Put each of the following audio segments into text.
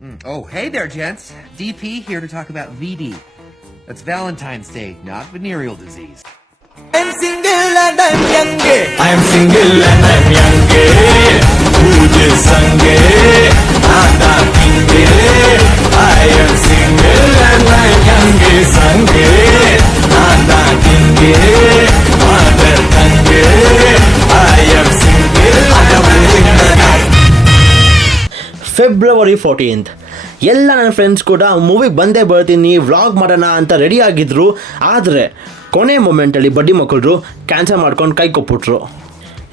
Oh, hey there, gents. DP here to talk about VD. That's Valentine's Day, not venereal disease. I'm single and I'm young. I'm single and I'm young. Pooja sange, Nada kinge. I am single and I'm young. Sange, Nada kinge. Mother tange. I am single and I'm young. February 14th ಎಲ್ಲ ನನ್ನ friends ಕೂಡ ಮೂವಿಗೆ ಬಂದೇ ಬರ್ತೀನಿ vlog ಮಾಡೋಣ ಅಂತ ready ಆಗಿದ್ರು. ಆದರೆ ಕೊನೆ ಮೂಮೆಂಟಲ್ಲಿ ಬಡ್ಡಿ ಮಕ್ಕಳು ಕ್ಯಾನ್ಸಲ್ ಮಾಡ್ಕೊಂಡು ಕೈ ಕೊಟ್ಬಿಟ್ರು.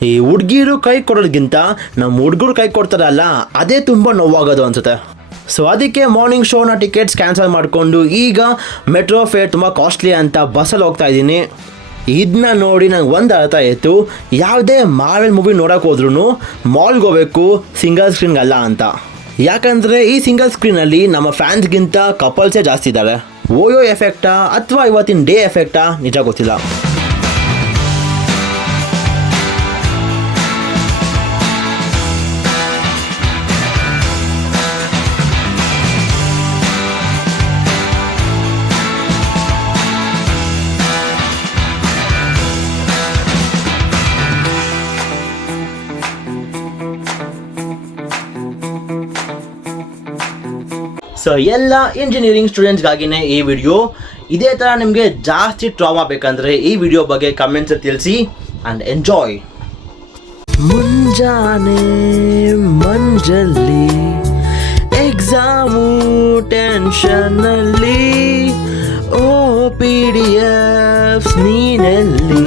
ಈ ಹುಡುಗಿರು ಕೈ ಕೊಡೋದಕ್ಕಿಂತ ನಮ್ಮ ಹುಡುಗರು ಕೈ ಕೊಡ್ತಾರಲ್ಲ ಅದೇ ತುಂಬ ನೋವಾಗೋದು ಅನಿಸುತ್ತೆ. ಸೊ ಅದಕ್ಕೆ ಮಾರ್ನಿಂಗ್ ಶೋನ ಟಿಕೆಟ್ಸ್ ಕ್ಯಾನ್ಸಲ್ ಮಾಡಿಕೊಂಡು ಈಗ ಮೆಟ್ರೋ ಫೇರ್ ತುಂಬ ಕಾಸ್ಟ್ಲಿ ಅಂತ ಬಸ್ಸಲ್ಲಿ ಹೋಗ್ತಾ ಇದ್ದೀನಿ. ಇದನ್ನ ನೋಡಿ ನಂಗೆ ಒಂದು ಅರ್ಥ ಆಯಿತು, ಯಾವುದೇ ಮಾರ್ವೆಲ್ ಮೂವಿ ನೋಡೋಕೆ ಹೋದ್ರೂ ಮಾಲ್ಗೆ ಹೋಗಬೇಕು, ಸಿಂಗಲ್ ಸ್ಕ್ರೀನ್ಗೆ ಅಲ್ಲ ಅಂತ. ಯಾಕಂದರೆ ಈ ಸಿಂಗಲ್ ಸ್ಕ್ರೀನಲ್ಲಿ ನಮ್ಮ ಫ್ಯಾನ್ಸ್ಗಿಂತ ಕಪಲ್ಸೇ ಜಾಸ್ತಿ ಇದ್ದಾರೆ. ಓಯೋ ಎಫೆಕ್ಟಾ ಅಥವಾ ಇವತ್ತಿನ ಡೇ ಎಫೆಕ್ಟಾ ನಿಜ ಗೊತ್ತಿಲ್ಲ. ಸೊ ಎಲ್ಲ ಇಂಜಿನಿಯರಿಂಗ್ ಸ್ಟೂಡೆಂಟ್ಸ್ಗಾಗಿನೇ ಈ ವಿಡಿಯೋ. ಇದೇ ಥರ ನಿಮಗೆ ಜಾಸ್ತಿ ಟ್ರಾಮಾ ಬೇಕಂದರೆ ಈ ವಿಡಿಯೋ ಬಗ್ಗೆ ಕಮೆಂಟ್ಸ್ ತಿಳಿಸಿ ಆ್ಯಂಡ್ ಎಂಜಾಯ್. ಮುಂಜಾನೆ ಮಂಜಲ್ಲಿ ಎಕ್ಸಾಮು ಟೆನ್ಷನ್ನಲ್ಲಿ, ಓ PDF ನೀನಲ್ಲಿ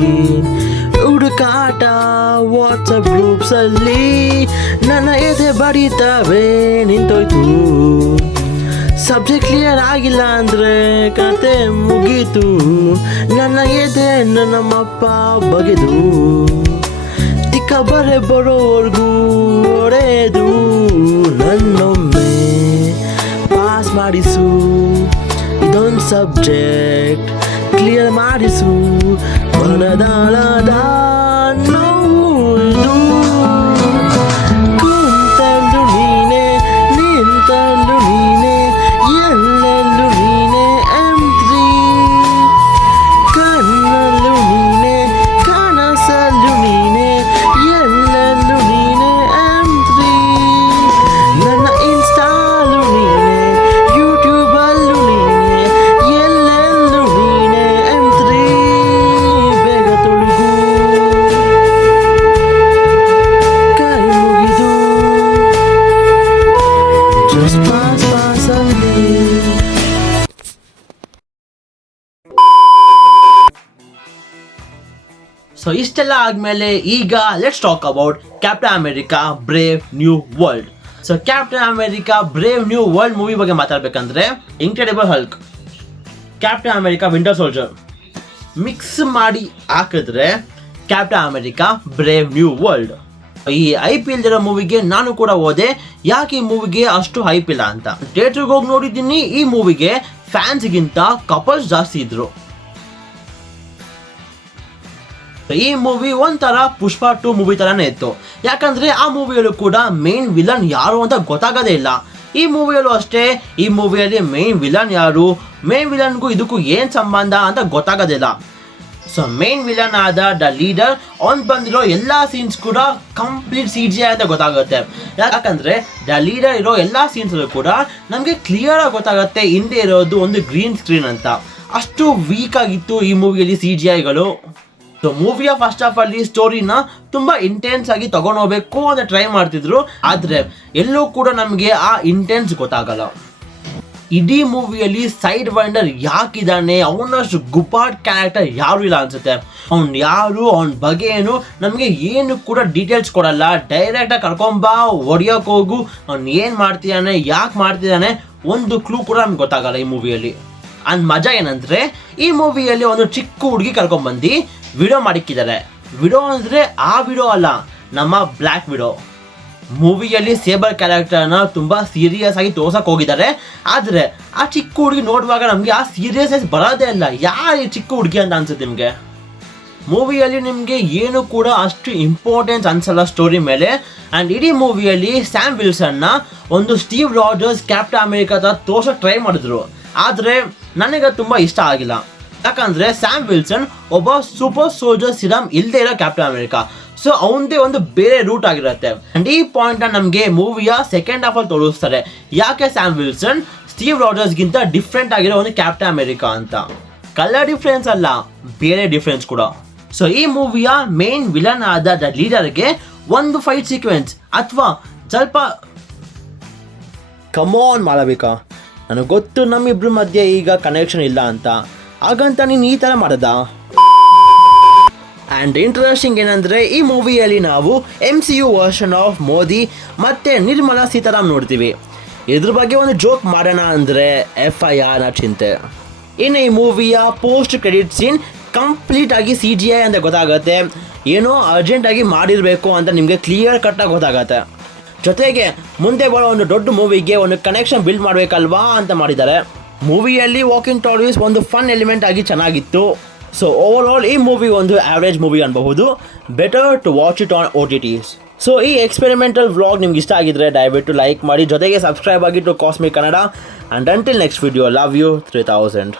ಹುಡುಕಾಟ ವಾಟ್ಸಪ್ ಗ್ರೂಪ್ಸಲ್ಲಿ, ನನ್ನ ಎದೆ ಬಡಿತಾವೆ ನಿಂತೋಯ್ತು. ಸಬ್ಜೆಕ್ಟ್ ಕ್ಲಿಯರ್ ಆಗಿಲ್ಲ ಅಂದರೆ ಕತೆ ಮುಗೀತು. ನನ್ನ ಎದೆ ನಮ್ಮಪ್ಪ ಬಗೆದು ತಿಕ್ಕ ಬರೋವರೆಗೂ ಹೊಡೆದು ನನ್ನೊಮ್ಮೆ ಪಾಸ್ ಮಾಡಿಸು, ಇದೊಂದು ಸಬ್ಜೆಕ್ಟ್ ಕ್ಲಿಯರ್ ಮಾಡಿಸು, ಮನದಾಳದ ನೋವು ಇದು. ಕುಂತಂದು ನೀನೆ ನಿಂತಂದು ನೀನೆ ಎಲ್ಲೆಲ್ಲೂ ನೀನೆ M3, ಕಣ್ಣಲ್ಲೂ ನೀನೆ ಕನಸಲ್ಲೂ ನೀನೆ ಎಲ್ಲೆಲ್ಲೂ ನೀನೆ M3, ನನ್ನ ಇನ್ಸ್ಟಾಲ್ಲೂ ನೀನೆ ಯೂಟ್ಯೂಬಲ್ಲೂ ನೀನೆ ಎಲ್ಲೆಲ್ಲೂ ನೀನೆ M3. ಬೇಗ ತೊಳಗು ಕೈ ಮುಗಿದು just pass ಅಲ್ಲಿ. ಸೊ ಇಷ್ಟೆಲ್ಲ ಆದಮೇಲೆ ಈಗ let's talk about Captain America Brave New World. So Captain America Brave New World movie ಬಗ್ಗೆ ಮಾತಾಡಬೇಕಂದ್ರೆ Incredible Hulk, Captain America Winter Soldier mix ಮಾಡಿ ಹಾಕಿದ್ರೆ Captain America Brave New World. ಈ IP ಇಲ್ದಿರೋ ಮೂವಿಗೆ ನಾನು ಕೂಡ ಹೋದೆ, ಯಾಕೆ ಈ ಮೂವಿಗೆ ಅಷ್ಟು ಹೈಪ್ ಇಲ್ಲ ಅಂತ. ಥಿಯೇಟ್ರಿಗೆ ಹೋಗಿ ನೋಡಿದ್ದೀನಿ. ಈ ಮೂವಿಗೆ ಫ್ಯಾನ್ಸ್ಗಿಂತ ಕಪಲ್ಸ್ ಜಾಸ್ತಿ ಇದ್ರು. ಈ ಮೂವಿ ಒಂಥರ ಪುಷ್ಪ 2 ಮೂವಿ ಥರನೇ ಇತ್ತು. ಯಾಕಂದರೆ ಆ ಮೂವಿಯಲ್ಲೂ ಕೂಡ ಮೇನ್ ವಿಲನ್ ಯಾರು ಅಂತ ಗೊತ್ತಾಗೋದೇ ಇಲ್ಲ. ಈ ಮೂವಿಯಲ್ಲೂ ಅಷ್ಟೇ, ಈ ಮೂವಿಯಲ್ಲಿ ಮೇನ್ ವಿಲನ್ ಯಾರು, ಮೇನ್ ವಿಲನ್ಗೂ ಇದಕ್ಕೂ ಏನು ಸಂಬಂಧ ಅಂತ ಗೊತ್ತಾಗೋದಿಲ್ಲ. ಸೊ ಮೇನ್ ವಿಲನ್ ಆದ ದ ಲೀಡರ್ ಅವ್ನು ಬಂದಿರೋ ಎಲ್ಲ ಸೀನ್ಸ್ ಕೂಡ ಕಂಪ್ಲೀಟ್ CGI ಅಂತ ಗೊತ್ತಾಗುತ್ತೆ. ಯಾಕಂದರೆ ದ ಲೀಡರ್ ಇರೋ ಎಲ್ಲ ಸೀನ್ಸಲ್ಲೂ ಕೂಡ ನಮಗೆ ಕ್ಲಿಯರಾಗಿ ಗೊತ್ತಾಗುತ್ತೆ ಹಿಂದೆ ಇರೋದು ಒಂದು ಗ್ರೀನ್ ಸ್ಕ್ರೀನ್ ಅಂತ. ಅಷ್ಟು ವೀಕ್ ಆಗಿತ್ತು ಈ ಮೂವಿಯಲ್ಲಿ CGIಗಳು. ಸೊ ಮೂವಿಯ ಫಸ್ಟ್ ಹಾಫ್ ಅಲ್ಲಿ ಸ್ಟೋರಿನ ತುಂಬ ಇಂಟೆನ್ಸ್ ಆಗಿ ತಗೊಂಡು ಹೋಗ್ಬೇಕು ಅಂತ ಟ್ರೈ ಮಾಡ್ತಿದ್ರು, ಆದರೆ ಎಲ್ಲೂ ಕೂಡ ನಮಗೆ ಆ ಇಂಟೆನ್ಸ್ ಗೊತ್ತಾಗಲ್ಲ. ಇಡೀ ಮೂವಿಯಲ್ಲಿ ಸೈಡ್ ವೈಂಡರ್ ಯಾಕಿದ್ದಾನೆ, ಅವನಷ್ಟು ಗುಪಾಟ್ ಕ್ಯಾರೆಕ್ಟರ್ ಯಾರು ಇಲ್ಲ ಅನ್ಸುತ್ತೆ. ಅವ್ನು ಯಾರು, ಅವನ ಬಗ್ಗೆ ಏನು ನಮಗೆ ಏನು ಕೂಡ ಡೀಟೇಲ್ಸ್ ಕೊಡಲ್ಲ. ಡೈರೆಕ್ಟಾಗಿ ಕರ್ಕೊಂಬಾ, ಹೊಡಿಯೋಕೆ ಹೋಗು, ಅವ್ನು ಏನು ಮಾಡ್ತಿದ್ದಾನೆ, ಯಾಕೆ ಮಾಡ್ತಿದ್ದಾನೆ, ಒಂದು ಕ್ಲೂ ಕೂಡ ನಮ್ಗೆ ಗೊತ್ತಾಗಲ್ಲ ಈ ಮೂವಿಯಲ್ಲಿ. ಅಂಡ್ ಮಜಾ ಏನಂದರೆ ಈ ಮೂವಿಯಲ್ಲಿ ಒಂದು ಚಿಕ್ಕ ಹುಡುಗಿ ಕರ್ಕೊಂಡ್ಬಂದು ವಿಡಿಯೋ ಮಾಡಿಕ್ಕಿದ್ದಾರೆ. ವಿಡೋ ಅಂದರೆ ಆ ವಿಡೋ ಅಲ್ಲ, ನಮ್ಮ ಬ್ಲ್ಯಾಕ್ ವಿಡೋ. ಮೂವಿಯಲ್ಲಿ ಸೇಬರ್ ಕ್ಯಾರೆಕ್ಟರ್ನ ತುಂಬ ಸೀರಿಯಸ್ ಆಗಿ ತೋರ್ಸಕ್ಕೆ ಹೋಗಿದ್ದಾರೆ, ಆದರೆ ಆ ಚಿಕ್ಕ ಹುಡುಗಿ ನೋಡುವಾಗ ನಮಗೆ ಆ ಸೀರಿಯಸ್ನೆಸ್ ಬರೋದೇ ಇಲ್ಲ. ಯಾರು ಈ ಚಿಕ್ಕ ಹುಡುಗಿ ಅಂತ ಅನ್ಸುತ್ತೆ ನಿಮಗೆ. ಮೂವಿಯಲ್ಲಿ ನಿಮಗೆ ಏನು ಕೂಡ ಅಷ್ಟು ಇಂಪಾರ್ಟೆನ್ಸ್ ಅನ್ಸಲ್ಲ ಸ್ಟೋರಿ ಮೇಲೆ. ಆ್ಯಂಡ್ ಇಡೀ ಮೂವಿಯಲ್ಲಿ ಸ್ಯಾಮ್ ವಿಲ್ಸನ್ನ ಒಂದು ಸ್ಟೀವ್ ರಾಜರ್ಸ್ ಕ್ಯಾಪ್ಟನ್ ಅಮೆರಿಕಾ ತೋರ್ಸೋಕೆ ಟ್ರೈ ಮಾಡಿದ್ರು, ಆದರೆ ನನಗೆ ತುಂಬ ಇಷ್ಟ ಆಗಿಲ್ಲ. ಯಾಕಂದರೆ ಸ್ಯಾಮ್ ವಿಲ್ಸನ್ ಒಬ್ಬ ಸೂಪರ್ ಸೋಲ್ಜರ್ ಸಿರಮ್ ಇಲ್ಲದೆ ಇರೋ ಕ್ಯಾಪ್ಟನ್ ಅಮೆರಿಕಾ. ಸೊ ಅವನದೇ ಒಂದು ಬೇರೆ ರೂಟ್ ಆಗಿರುತ್ತೆ. ಆ್ಯಂಡ್ ಈ ಪಾಯಿಂಟ್ನ ನಮಗೆ ಮೂವಿಯ ಸೆಕೆಂಡ್ ಹಾಫಲ್ಲಿ ತೋರಿಸ್ತಾರೆ, ಯಾಕೆ ಸ್ಯಾಮ್ ವಿಲ್ಸನ್ ಸ್ಟೀವ್ ರಾಜರ್ಸ್ಗಿಂತ ಡಿಫ್ರೆಂಟ್ ಆಗಿರೋ ಒಂದು ಕ್ಯಾಪ್ಟನ್ ಅಮೆರಿಕಾ ಅಂತ. ಕಲರ್ ಡಿಫ್ರೆನ್ಸ್ ಅಲ್ಲ, ಬೇರೆ ಡಿಫ್ರೆನ್ಸ್ ಕೂಡ. ಸೊ ಈ ಮೂವಿಯ ಮೇನ್ ವಿಲನ್ ಆದ ದ ಲೀಡರ್ಗೆ ಒಂದು ಫೈಟ್ ಸೀಕ್ವೆನ್ಸ್ ಅಥವಾ ಸ್ವಲ್ಪ ಕಮಾನ್ ಮಾಡಬೇಕಾ, ನನಗೆ ಗೊತ್ತು ನಮ್ಮಿಬ್ರ ಮಧ್ಯೆ ಈಗ ಕನೆಕ್ಷನ್ ಇಲ್ಲ ಅಂತ, ಹಾಗಂತ ನೀನು ಈ ಥರ ಮಾಡದ. ಆ್ಯಂಡ್ ಇಂಟ್ರೆಸ್ಟಿಂಗ್ ಏನಂದರೆ ಈ ಮೂವಿಯಲ್ಲಿ ನಾವು MCU ವರ್ಷನ್ ಆಫ್ ಮೋದಿ ಮತ್ತು ನಿರ್ಮಲಾ ಸೀತಾರಾಮ್ ನೋಡ್ತೀವಿ. ಇದ್ರ ಬಗ್ಗೆ ಒಂದು ಜೋಕ್ ಮಾಡೋಣ ಅಂದರೆ FIR ಚಿಂತೆ. ಇನ್ನು ಈ ಮೂವಿಯ ಪೋಸ್ಟ್ ಕ್ರೆಡಿಟ್ ಸೀನ್ ಕಂಪ್ಲೀಟ್ ಆಗಿ CGI ಅಂತ ಗೊತ್ತಾಗುತ್ತೆ. ಏನೋ ಅರ್ಜೆಂಟಾಗಿ ಮಾಡಿರಬೇಕು ಅಂತ ನಿಮಗೆ ಕ್ಲಿಯರ್ ಕಟ್ಟಾಗಿ ಗೊತ್ತಾಗತ್ತೆ. ಜೊತೆಗೆ ಮುಂದೆ ಬರೋ ಒಂದು ದೊಡ್ಡ ಮೂವಿಗೆ ಒಂದು ಕನೆಕ್ಷನ್ ಬಿಲ್ಡ್ ಮಾಡಬೇಕಲ್ವಾ ಅಂತ ಮಾಡಿದ್ದಾರೆ. ಮೂವಿಯಲ್ಲಿ ವಾಕಿಂಗ್ ಟಾಲೀಸ್ ಒಂದು ಫನ್ ಎಲಿಮೆಂಟ್ ಆಗಿ ಚೆನ್ನಾಗಿತ್ತು. ಸೊ ಓವರ್ ಆಲ್ ಈ ಮೂವಿ ಒಂದು ಆವ್ರೇಜ್ ಮೂವಿ ಅನ್ಬಹುದು. Better to watch it on OTTs. So ಈ ಎಕ್ಸ್ಪೆರಿಮೆಂಟಲ್ ವ್ಲಾಗ್ ನಿಮ್ಗೆ ಇಷ್ಟ ಆಗಿದ್ರೆ ದಯವಿಟ್ಟು ಲೈಕ್ ಮಾಡಿ, ಜೊತೆಗೆ ಸಬ್ಸ್ಕ್ರೈಬ್ ಆಗಿ to cosmic Kannada. And until next video, love you 3000.